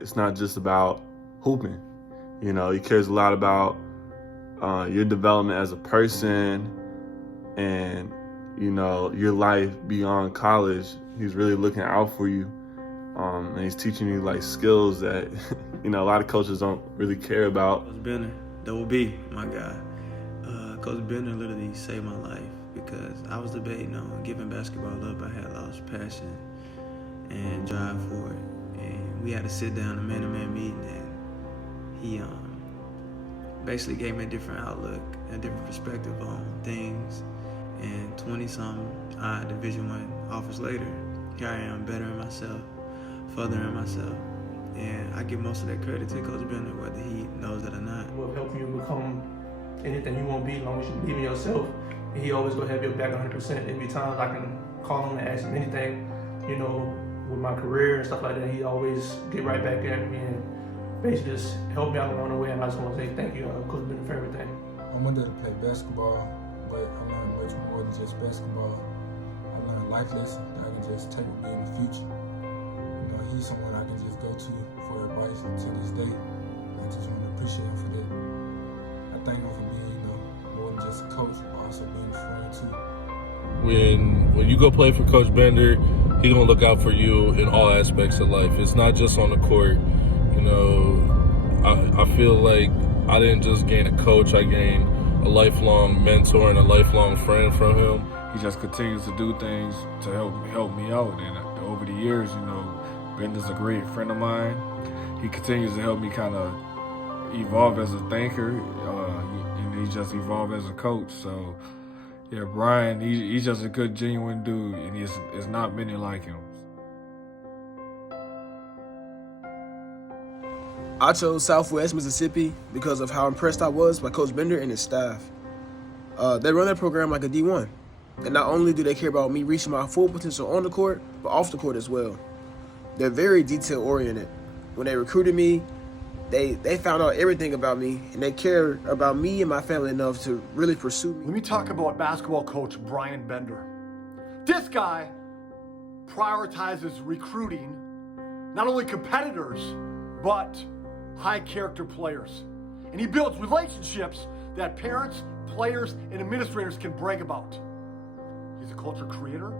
it's not just about hooping. You know, he cares a lot about your development as a person and, you know, your life beyond college. He's really looking out for you. And he's teaching you like skills that, you know, a lot of coaches don't really care about. Coach Bender, Double B, my guy. Coach Bender literally saved my life because I was debating on giving basketball up. I had lost passion and drive for it. And we had to sit down, a man-to-man meeting, and he basically gave me a different outlook, a different perspective on things. And 20-something Division I offers later, here I am bettering myself, furthering myself. And I give most of that credit to Coach Bender, whether he knows it or not. Will help you become anything you want to be as long as you believe in yourself. And he always gonna have your back 100%. There'll be times I can call him and ask him anything, you know, with my career and stuff like that. He always get right back at me and basically just help me out along the way. And I just want to say thank you, Coach Bender, for everything. I wanted to play basketball, but I learned much more than just basketball. I learned life lessons that I can just take with me in the future. You know, he's someone I can just go to for advice to this day. And I just want to appreciate him for that. I thank him for being, you know, more than just a coach, but also being a friend too. When you go play for Coach Bender, he's gonna look out for you in all aspects of life. It's not just on the court. You know, I feel like I didn't just gain a coach, I gained a lifelong mentor and a lifelong friend from him. He just continues to do things to help me out, and over the years, you know, Bender's a great friend of mine. He continues to help me kind of evolve as a thinker, and he just evolved as a coach. So, yeah, Bryan, he's just a good, genuine dude, and there's not many like him. I chose Southwest Mississippi because of how impressed I was by Coach Bender and his staff. They run their program like a D1. And not only do they care about me reaching my full potential on the court, but off the court as well. They're very detail-oriented. When they recruited me, they found out everything about me, and they care about me and my family enough to really pursue me. Let me talk about basketball coach Bryan Bender. This guy prioritizes recruiting not only competitors, but high-character players. And he builds relationships that parents, players, and administrators can brag about. He's a culture creator.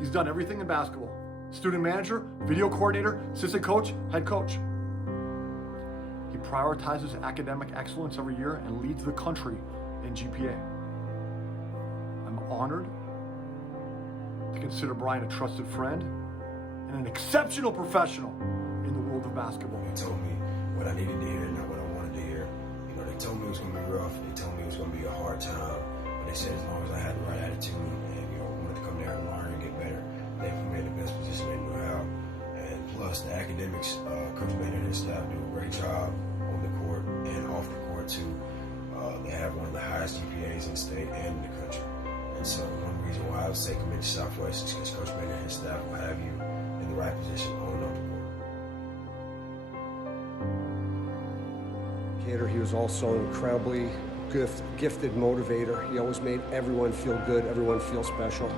He's done everything in basketball. Student manager, video coordinator, assistant coach, head coach. He prioritizes academic excellence every year and leads the country in GPA. I'm honored to consider Bryan a trusted friend and an exceptional professional in the world of basketball. He told me what I needed to hear, not what I wanted to hear. You know, they told me it was going to be rough. They told me it was going to be a hard time. But they said as long as I had the right attitude and, you know, wanted to come there and learn and get better, they put me in the best position they knew how. And plus, the academics, Coach Bender and his staff do a great job on the court and off the court, too. They have one of the highest GPAs in the state and in the country. And so one reason why I would say commit to Southwest is because Coach Bender and his staff will have you in the right position on and off the court. He was also an incredibly gifted motivator. He always made everyone feel good, everyone feel special.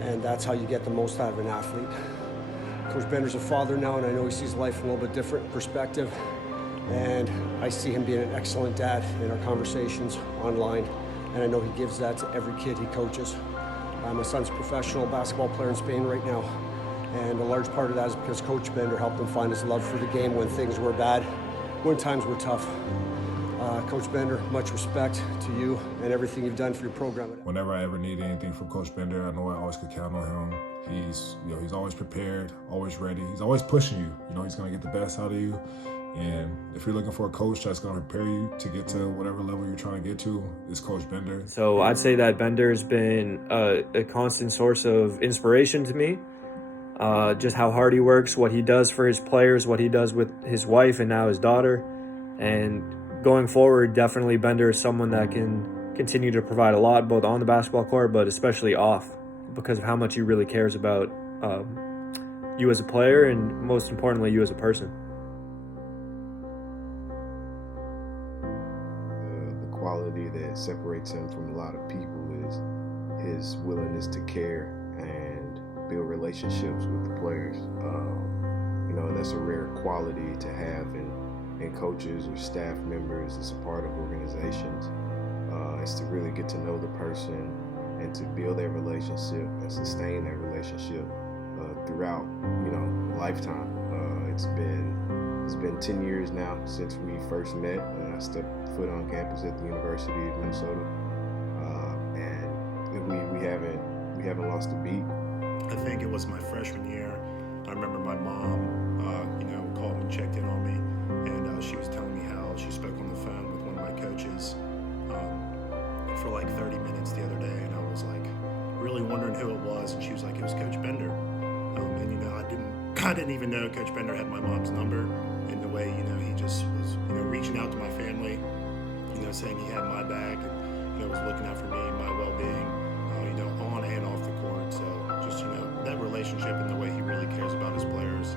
And that's how you get the most out of an athlete. Coach Bender's a father now, and I know he sees life from a little bit different perspective. And I see him being an excellent dad in our conversations online. And I know he gives that to every kid he coaches. My son's a professional basketball player in Spain right now. And a large part of that is because Coach Bender helped him find his love for the game when things were bad, when times were tough. Coach Bender, much respect to you and everything you've done for your program. Whenever I ever need anything from Coach Bender, I know I always could count on him. He's always prepared, always ready. He's always pushing you. You know, he's going to get the best out of you. And if you're looking for a coach that's going to prepare you to get to whatever level you're trying to get to, it's Coach Bender. So I'd say that Bender's been a constant source of inspiration to me. Just how hard he works, what he does for his players, what he does with his wife and now his daughter. And going forward, definitely Bender is someone that can continue to provide a lot, both on the basketball court, but especially off, because of how much he really cares about you as a player and most importantly, you as a person. The quality that separates him from a lot of people is his willingness to care and build relationships with the players. You know, that's a rare quality to have in coaches or staff members as a part of organizations. Is to really get to know the person and to build that relationship and sustain that relationship throughout, you know, lifetime. It's been 10 years now since we first met. I stepped foot on campus at the University of Minnesota, and we haven't lost a beat. I think it was my freshman year. I remember my mom, called and checked in on me, and she was telling me how she spoke on the phone with one of my coaches for like 30 minutes the other day, and I was like really wondering who it was, and she was like, it was Coach Bender. And I didn't even know Coach Bender had my mom's number, and the way, he just was, reaching out to my family, saying he had my back and, was looking out for me and my well-being, on and off the court. So just, that relationship and the way he really cares about his players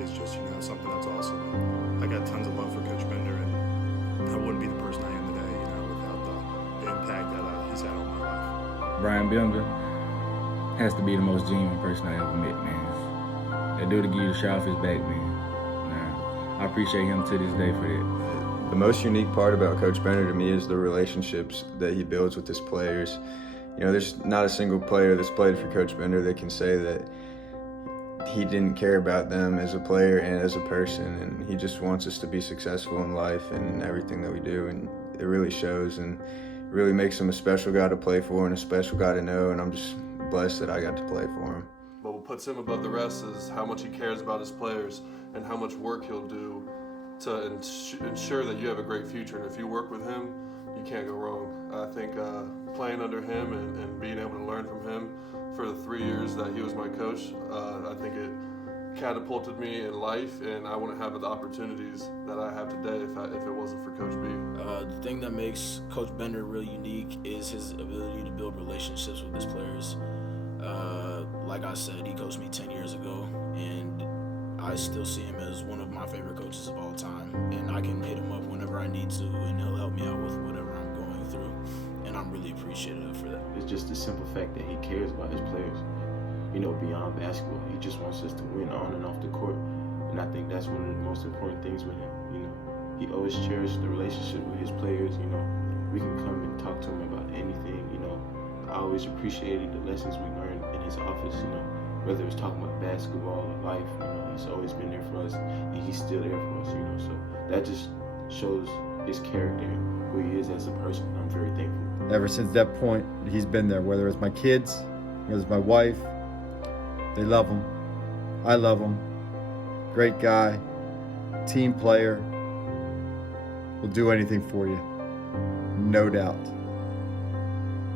is just, something that's awesome. And I got tons of love for Coach Bender, and I wouldn't be the person I am today, without the impact that he's had on my life. Bryan Bender has to be the most genuine person I ever met, man. That dude to give you the shot off his back, man. I appreciate him to this day for that. The most unique part about Coach Bender to me is the relationships that he builds with his players. There's not a single player that's played for Coach Bender that can say that he didn't care about them as a player and as a person, and he just wants us to be successful in life and everything that we do, and it really shows and really makes him a special guy to play for and a special guy to know, and I'm just blessed that I got to play for him. But what puts him above the rest is how much he cares about his players and how much work he'll do to ensure that you have a great future. And if you work with him, you can't go wrong. I think playing under him and being able to learn from him for the 3 years that he was my coach, I think it catapulted me in life, and I wouldn't have the opportunities that I have today if it wasn't for Coach B. The thing that makes Coach Bender really unique is his ability to build relationships with his players. Like I said, he coached me 10 years ago, and I still see him as one of my favorite coaches of all time. And I can hit him up whenever I need to, and he'll help me out with whatever I'm going through. And I'm really appreciative for that. It's just the simple fact that he cares about his players. Beyond basketball, he just wants us to win on and off the court. And I think that's one of the most important things with him. He always cherished the relationship with his players. We can come and talk to him about anything. I always appreciated the lessons we learned in his office, whether it was talking about basketball or life, he's always been there for us, and he's still there for us, so that just shows his character, who he is as a person. I'm very thankful. Ever since that point, he's been there, whether it's my kids, whether it's my wife, they love him, I love him, great guy, team player, will do anything for you, no doubt.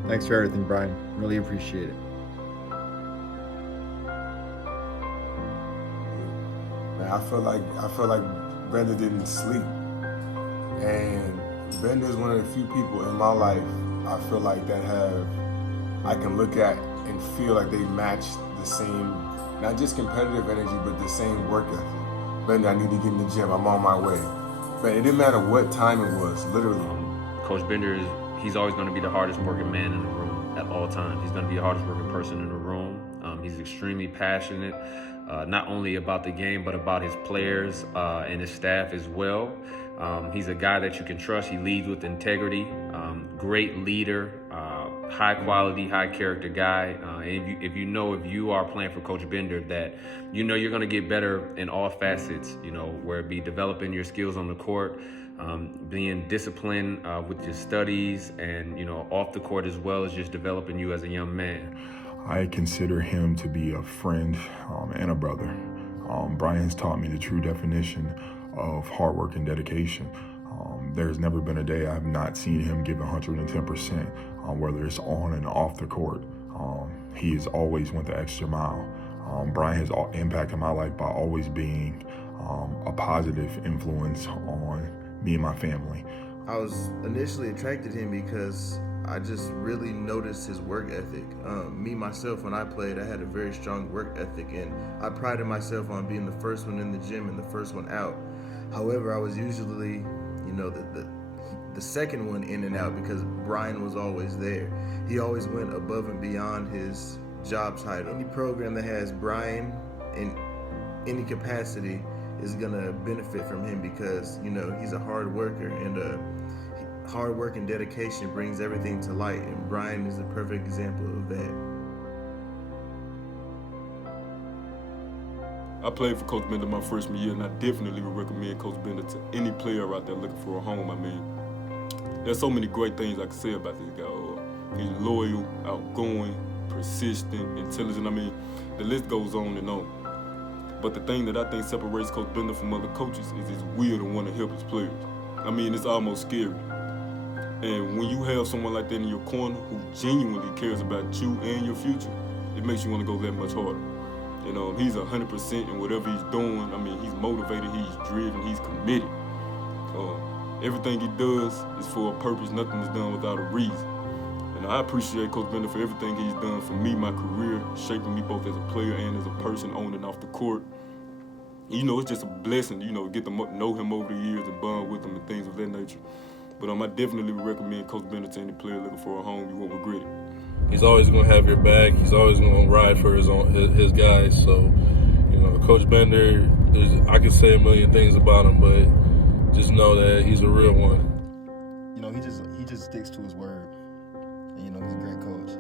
Thanks for everything, Bryan. Really appreciate it. Man, I feel like Bender didn't sleep, and Bender is one of the few people in my life I feel like I can look at and feel like they match the same, not just competitive energy, but the same work ethic. Bender, I need to get in the gym. I'm on my way. But it didn't matter what time it was, literally. Coach Bender he's always going to be the hardest working man in the room at all times. He's going to be the hardest working person in the room. He's extremely passionate, not only about the game, but about his players and his staff as well. He's a guy that you can trust. He leads with integrity, great leader, high quality, high character guy. And if you are playing for Coach Bender, that you're going to get better in all facets, where it be developing your skills on the court, being disciplined with your studies, and off the court as well as just developing you as a young man. I consider him to be a friend and a brother. Bryan's taught me the true definition of hard work and dedication. There's never been a day I've not seen him give 110%, whether it's on and off the court. He has always went the extra mile. Bryan has impacted my life by always being a positive influence on me and my family. I was initially attracted to him because I just really noticed his work ethic. Me, myself, when I played, I had a very strong work ethic, and I prided myself on being the first one in the gym and the first one out. However, I was usually, the second one in and out because Bryan was always there. He always went above and beyond his job title. Any program that has Bryan any capacity is gonna benefit from him because he's a hard worker, and hard work and dedication brings everything to light. And Bryan is a perfect example of that. I played for Coach Bender my freshman year, and I definitely would recommend Coach Bender to any player out there looking for a home. I mean, there's so many great things I can say about this guy. He's loyal, outgoing, persistent, intelligent. I mean, the list goes on and on. But the thing that I think separates Coach Bender from other coaches is his will to want to help his players. I mean, it's almost scary. And when you have someone like that in your corner who genuinely cares about you and your future, it makes you want to go that much harder. He's 100% in whatever he's doing. I mean, he's motivated, he's driven, he's committed. Everything he does is for a purpose. Nothing is done without a reason. And I appreciate Coach Bender for everything he's done for me, my career, shaping me both as a player and as a person on and off the court. It's just a blessing, get to know him over the years and bond with him and things of that nature. But I definitely would recommend Coach Bender to any player looking for a home. You won't regret it. He's always going to have your back. He's always going to ride for his guys. So, Coach Bender, I can say a million things about him, but just know that he's a real one. He just sticks to his word. And, he's a great coach.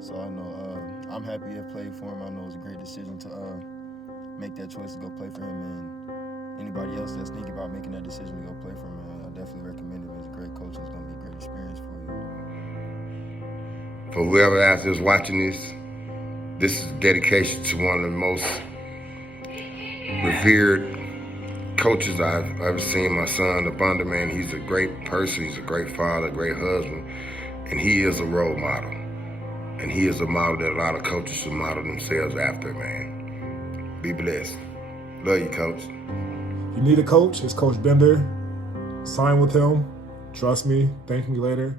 So I know I'm happy to play for him. I know it's a great decision to make that choice to go play for him. And anybody else that's thinking about making that decision to go play for him, I definitely recommend him. He's a great coach. It's going to be a great experience for you. For whoever out there is watching this is dedication to one of the most revered coaches I've ever seen. My son, the Bender, man, he's a great person. He's a great father, a great husband, and he is a role model. And he is a model that a lot of coaches should model themselves after, man. Be blessed. Love you, Coach. If you need a coach, it's Coach Bender. Sign with him. Trust me. Thank me later.